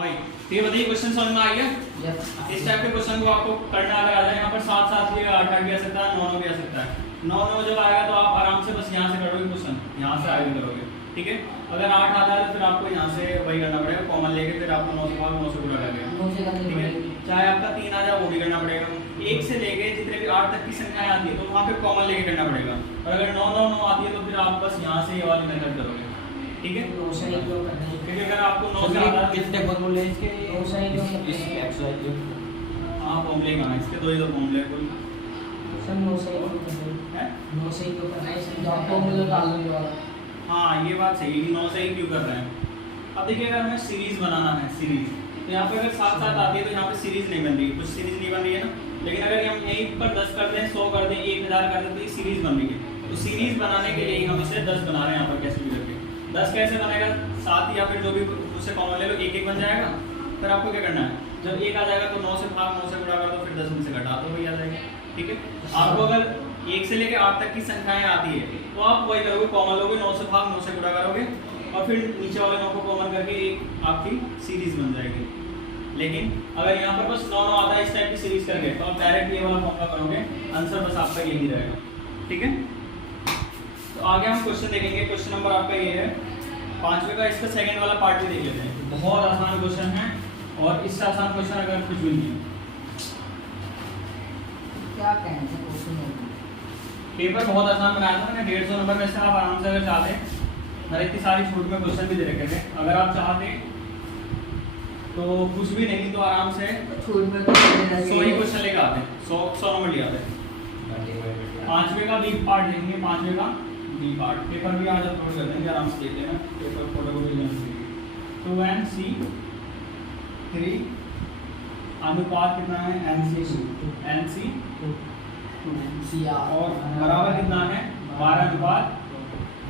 भाई तो ये बताइए क्वेश्चन समझ में आ गया। इस टाइप के क्वेश्चन को आपको करना अगर आ जाए यहाँ पर 7 भी 8 भी आ सकता है, 9 भी आ सकता है। 9 जब आएगा तो आप आराम से बस यहाँ से करोगे क्वेश्चन, यहाँ से आगे करोगे, ठीक है। अगर 8 आता है तो फिर आपको यहाँ से वही करना पड़ेगा, कॉमन लेके फिर आपको 9 से भाग 9 से गुणा करना, ठीक है। चाहे आपका 3 आ जाए वो भी करना पड़ेगा। 1 से लेके जितने भी 8 तक की संख्याएं आती है तो वहाँ पे कॉमन लेके करना पड़ेगा। और अगर 9 9 9 आती है तो फिर आप बस यहाँ से ये वाली मेथड करोगे, ठीक है। क्योंकि अगर आपको 9 से आता है कितने फॉर्मूले इसके हाँ फॉर्मूले कहाँ है इसके, 2 ही तो फॉर्मूले हैं कोई हाँ ये बात सही है कि 9 से ही क्यों कर रहे हैं। अब देखिए अगर हमें सीरीज बनाना है, सीरीज तो यहाँ पे अगर 7 आती है तो यहाँ पे सीरीज नहीं बन रही, कुछ सीरीज नहीं बन रही है ना। लेकिन अगर हम यहीं पर 10 कर दें, 100 कर दें, 1000 कर दें तो ये सीरीज बन रही है। तो सीरीज बनाने के लिए हम इसे 10 बना रहे हैं यहाँ पर कैसे भी करके। 10 कैसे बनेगा, 7 या फिर जो भी उससे कॉमन ले लो, 1 1 बन जाएगा। फिर आपको क्या करना है, जब 1 आ जाएगा तो 9 से भाग 9 से गुणा कर दो, फिर 10 में से घटा दो, वही आ जाएगा, ठीक है। आपको अगर 1 से लेकर 8 तक की संख्याएं आती है तो आप वही करोगे, कॉमन लोगे, 9 से भाग 9 से गुणा करोगे और फिर नीचे वाले 9 को कॉमन करके एक आपकी सीरीज बन जाएगी। लेकिन अगर यहाँ पर बस 9 9 आता है इस टाइप की सीरीज करके तो आप डायरेक्ट ये वाला फॉर्मूला करोगे, आंसर बस आपका यही रहेगा, ठीक है। तो आगे हम क्वेश्चन देखेंगे। क्वेश्चन नंबर आपका ये है 5वें का, इसका सेकंड वाला पार्ट भी देख लेते हैं। बहुत आसान क्वेश्चन है और इससे आसान क्वेश्चन अगर कुछ भी नहीं है। क्या कहना है क्वेश्चन में? पेपर बहुत आसान बनाया था मैंने, 150 नंबर में से आप आराम से अगर चाहते, मैंने इतनी सारी छूट में क्वेश्चन भी दे रखे थे, अगर आप चाहते तो कुछ भी नहीं तो आराम से छूट में तो 100 ही क्वेश्चन लेकर आते, 100 नंबर ले आते। 5वें का बी पार्ट देखेंगे, 5वें का बी पार्ट पेपर भी आज अपलोड कर देंगे, आराम से देख लेना, पेपर फोटो को भी 2NC3 अनुपात कितना है NC और बराबर कितना है 12 अनुपात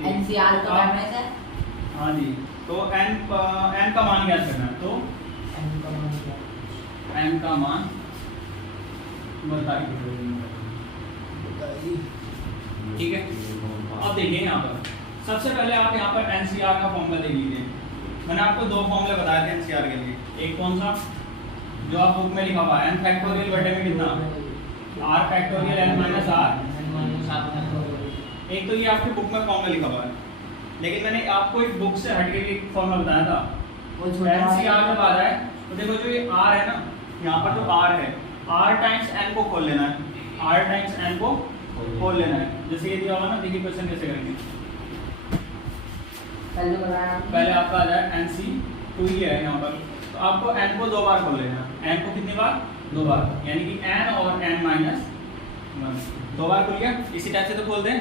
NCR का करना है सर। हाँ जी, तो n का मान ज्ञात करना है, तो n का मान बताइए, ठीक है। अब देखिए यहाँ पर सबसे पहले आप यहाँ पर NCR का फॉर्मूला देख लीजिए। मैंने आपको 2 फॉर्मूले बताए थे NCR के लिए, एक कौन सा जो आप बुक में लिखा हुआ है n फैक्टोरियल बटे में कितना r factorial n minus r, एक तो ये आपकी बुक में फॉर्मूला लिखा हुआ है। लेकिन मैंने आपको एक बुक से हटके एक फॉर्मूला बताया था, वो NCR जब आ रहा है तो देखो जो ये r है ना, यहाँ पर जो r है, r टाइम्स n को खोल लेना है, r टाइम्स n को खोल लेना है। जैसे ये दिया हुआ ना, देखिए क्वेश्चन कैसे करेंगे। पहले आपका आ जाए NC2 ही है यहाँ पर, तो आपको n को 2 बार खोल लेना है। n को कितनी बार, 2 बार, यानी कि n और n माइनस 1 2 बार खोल गया। इसी टाइप से तो खोल दें,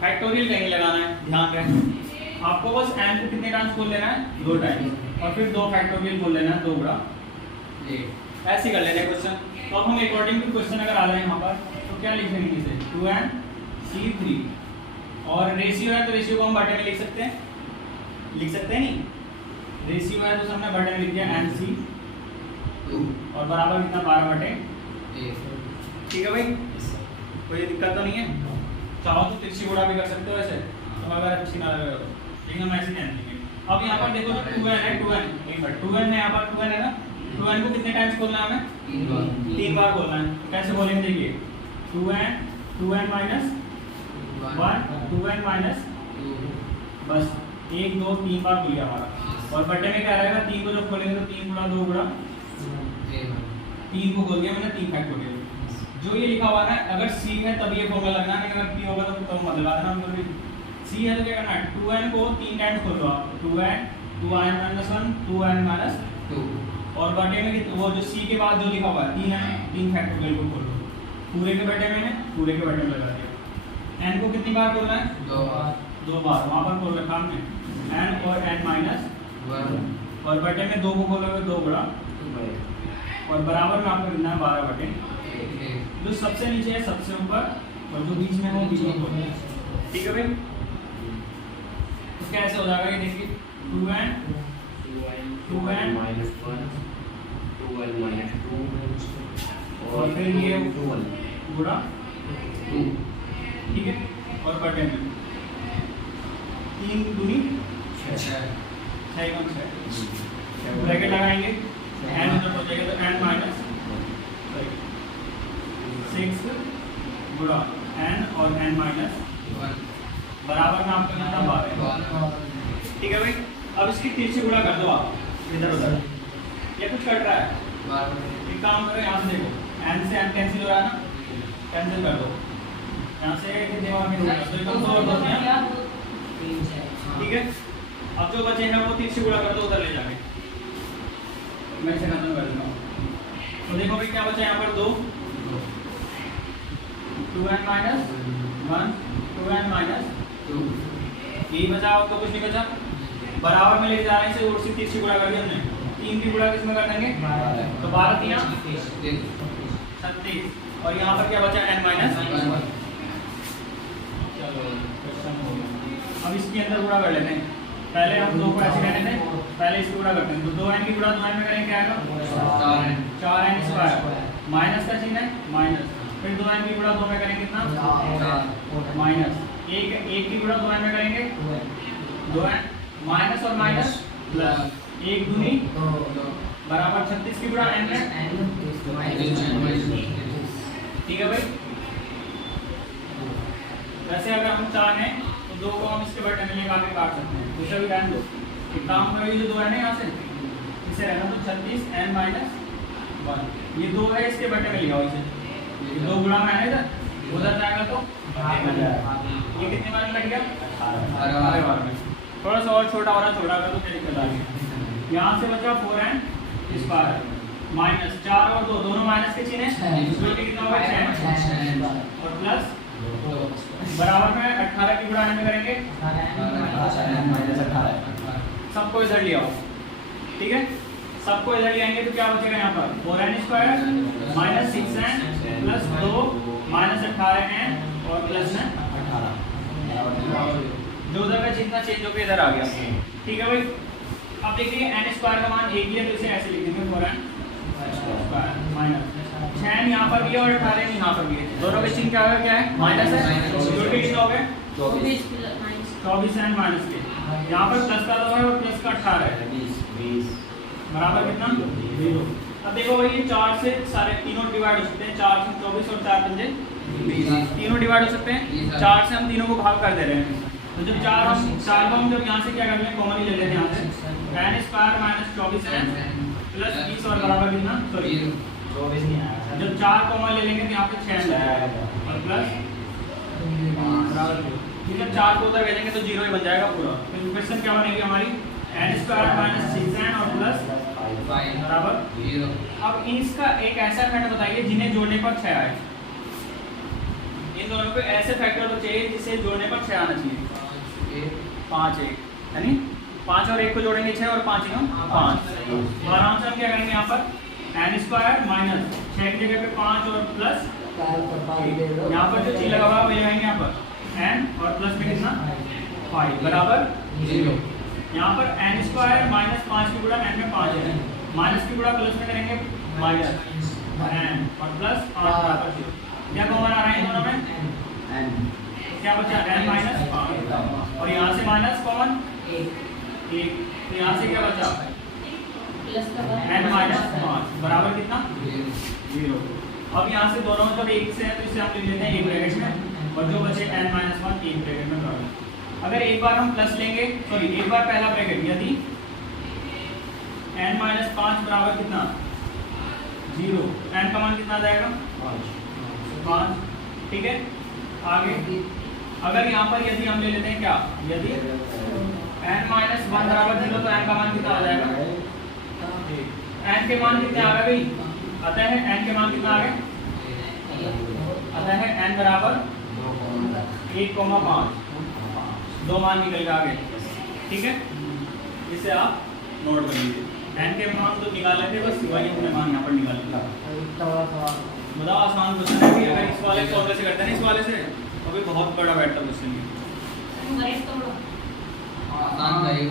फैक्टोरियल कहीं लगाना है, ध्यान रखें। आपको बस n को कितने टाइम्स खोल लेना है, 2 टाइम्स, और फिर 2 फैक्टोरियल खोल लेना है, 2 गुणा ऐसे ही कर लेना है क्वेश्चन। तो अब हम अकॉर्डिंग टू क्वेश्चन अगर आ जाए यहाँ पर तो क्या लिखेंगे इसे 2NC3 और रेशियो है तो रेशियो को हम बटे में लिख सकते हैं, नहीं, रेशियो है तो हमने बटे में लिख दिया NC2 और बराबर कितना 12 बटे, ठीक है भाई, कोई दिक्कत तो नहीं है। चाहो तो तिरछी गुणा भी कर सकते हो वैसे, तो अगर अच्छी ना लगे तो, लेकिन हम ऐसे ध्यान देंगे। अब यहाँ पर देखो जो 2n है, 2n है यहाँ पर, 2n है ना, 2n को कितने टाइम्स खोलना है हमें, 3 बार खोलना है। कैसे बोलेंगे देखिए, 2n माइनस 1 2n माइनस बस 1 2 3 बार खुल गया हमारा। और बटे में क्या रहेगा, 3 को जब खोलेंगे तो 3 गुणा 2 गुणा 3 को खोल दिया मैंने, 3 फैक्टोरियल। जो ये लिखा हुआ है अगर C है तब ये फॉर्मूला लगना है, अगर P होगा तो मत लगा देना। मतलब C है तो क्या करना है, 2n को 3 टाइम्स खोलो आप, 2n 2n minus 1 2n minus 2 और बटे में वो जो C के बाद जो लिखा हुआ है 3 है, 3 फैक्टोरियल को खोलो, पूरे के बटे में है, पूरे के बटे में लगा दिया। n को कितनी बार खोलना है, 2 बार, वहाँ पर खोल रखा हमने n और n माइनस 1 और बटे में 2 को खोलोगे 2 गुणा और बराबर में आपको कितना है 12 बटे। जो सबसे नीचे है सबसे ऊपर और जो बीच में है वो बीच में खोलना है, ठीक है भाई। तो कैसे हो जाएगा ये देखिए, 2n माइनस 1 2n माइनस 2 और फिर ये गुणा 2, ठीक है, और बटे में 3 दूनी 6 6 6। ब्रैकेट लगाएंगे n उधर हो जाएगा तो n माइनस 6 गुणा n और n माइनस बराबर में आपका कितना 12 ठीक है भाई। अब इसकी तिरछी गुणा कर दो आप इधर उधर, ये कुछ कट रहा है, एक काम करो यहाँ से देखो n से n कैंसिल हो रहा है ना, कैंसिल कर दो यहाँ से कितने बार में होगा तो एकदम 2 और 2 यहाँ ठीक है। अब जो बचे हैं वो तिरछी गुणा कर दो उधर ले जाके, मैं इसे खत्म कर देता हूँ। तो देखो भाई क्या बचा यहाँ पर 2 2n माइनस 1 2n माइनस 2 यही बचा और तो कुछ नहीं बचा, बराबर में लेके जा रहे हैं इसे और सी तिरछी गुणा कर दी हमने, 3 की गुणा किसमें कर देंगे तो 12 3 36 और यहाँ पर क्या बचा n माइनस 1। चलो क्वेश्चन हो गया। अब इसके अंदर गुणा कर लेते हैं, पहले हम 2 को ऐसे रहने थे, पहले इसकी गुणा करते हैं तो 2n की गुणा 2n में करेंगे क्या आएगा 4n स्क्वायर माइनस का चिन्ह है माइनस, फिर 2n की गुणा 2 में करेंगे कितना माइनस, एक की गुणा 2n में करेंगे 2n माइनस और माइनस प्लस 1 दूनी बराबर 36 की गुणा n में ठीक है भाई। वैसे अगर हम चाहें तो 2 को हम इसके बटन में लगा के काट सकते हैं, दूसरा भी रहने दो, एक काम करो ये जो 2 है ना यहाँ से इसे रहना तो 36 n माइनस 1 ये 2 है इसके बटन में लिखाओ इसे, ये 2 गुणा में है इधर उधर जाएगा तो ये कितने बार लग गया 18 बार में, थोड़ा सा और छोटा हो रहा छोटा कर तो क्या दिक्कत आ गई। यहाँ से बचा 4n स्क्वायर माइनस 4 और 2 दोनों माइनस के चिन्ह है जो कि कितना होगा 6 और प्लस बराबर में 18 की गुणा में करेंगे सबको इधर ले आओ ठीक है। सबको इधर ले आएंगे तो क्या बचेगा यहाँ पर 4n square minus 6n plus 2 minus 18n और प्लस में 18 जो उधर का चिन्ह चेंज होकर इधर आ गया ठीक है भाई। अब देखिए n स्क्वायर का मान 1 ही है तो इसे ऐसे लिख देंगे 4n स्क्वायर माइनस 6n यहाँ पर भी है और 18n यहाँ पर भी है, दोनों के चिन्ह क्या होगा क्या है माइनस है, जोड़ के कितना हो गया 24n माइनस के, यहाँ पर प्लस का 2 है और प्लस का 18 है 20 बराबर कितना 0। अब देखो भाई ये 4 से सारे तीनों डिवाइड हो सकते हैं, 4 से 24 और 4 पंजे 20 तीनों डिवाइड हो सकते हैं, 4 से हम तीनों को भाग कर दे रहे हैं तो जब 4 को हम जब यहाँ से क्या कर लें कॉमन ही ले लेते हैं यहाँ से n square minus 24n plus 20 और बराबर कितना सॉरी 24 नहीं आया, जब 4 कॉमन ले लेंगे तो यहाँ पे 6 आएगा और प्लस जब 4 को उधर भेजेंगे तो 0 ही बन जाएगा पूरा। तो इक्वेशन क्या बनेगी हमारी n स्क्वायर माइनस 6n और प्लस बराबर 0। अब इसका एक ऐसा फैक्टर बताइए जिन्हें जोड़ने पर 6 आए, इन दोनों को ऐसे फैक्टर तो चाहिए जिसे जोड़ने पर 6 आना चाहिए 5 1 यानी 5 और 1 को जोड़ेंगे 6 और 5 5 तो आराम से हम क्या करेंगे यहाँ पर n स्क्वायर माइनस 6 की जगह पे 5 और प्लस यहाँ पर जो चीज लगा हुआ है लगाएंगे यहाँ पर n और प्लस में कितना 5 बराबर 0। यहाँ पर n स्क्वायर माइनस 5 की गुणा n में 5 है, माइनस की गुणा प्लस में करेंगे माइनस n और प्लस 5 बराबर 0। क्या कॉमन आ रहा है दोनों में n क्या बचा n माइनस 5 और यहाँ से माइनस कॉमन 1 तो यहाँ से क्या बचा n माइनस 5 बराबर कितना 0। अब यहाँ से दोनों जब एक से है तो इसे हम लिख लेते हैं एक ब्रैकेट में और जो बचे n माइनस 1 एक ब्रैकेट में कर। अगर एक बार हम प्लस लेंगे सॉरी एक बार पहला ब्रैकेट यदि n माइनस 5 बराबर कितना 0 n का मान कितना आ जाएगा 5 ठीक है। आगे अगर यहाँ पर यदि हम ले लेते हैं क्या यदि n माइनस 1 बराबर 0 तो n का मान कितना आ जाएगा n के मान कितने आ गए भाई अतः है n के मान कितना आ गए अतः है n बराबर 1,5 दो मान निकल के आ गए ठीक है। इसे आप नोट कर लीजिए n के मान तो निकाले थे बस वही अपने मान यहाँ पर निकाल बताओ आसान क्वेश्चन है कि अगर इस वाले को से करते हैं इस वाले से तो भी बहुत बड़ा बैठता क्वेश्चन है।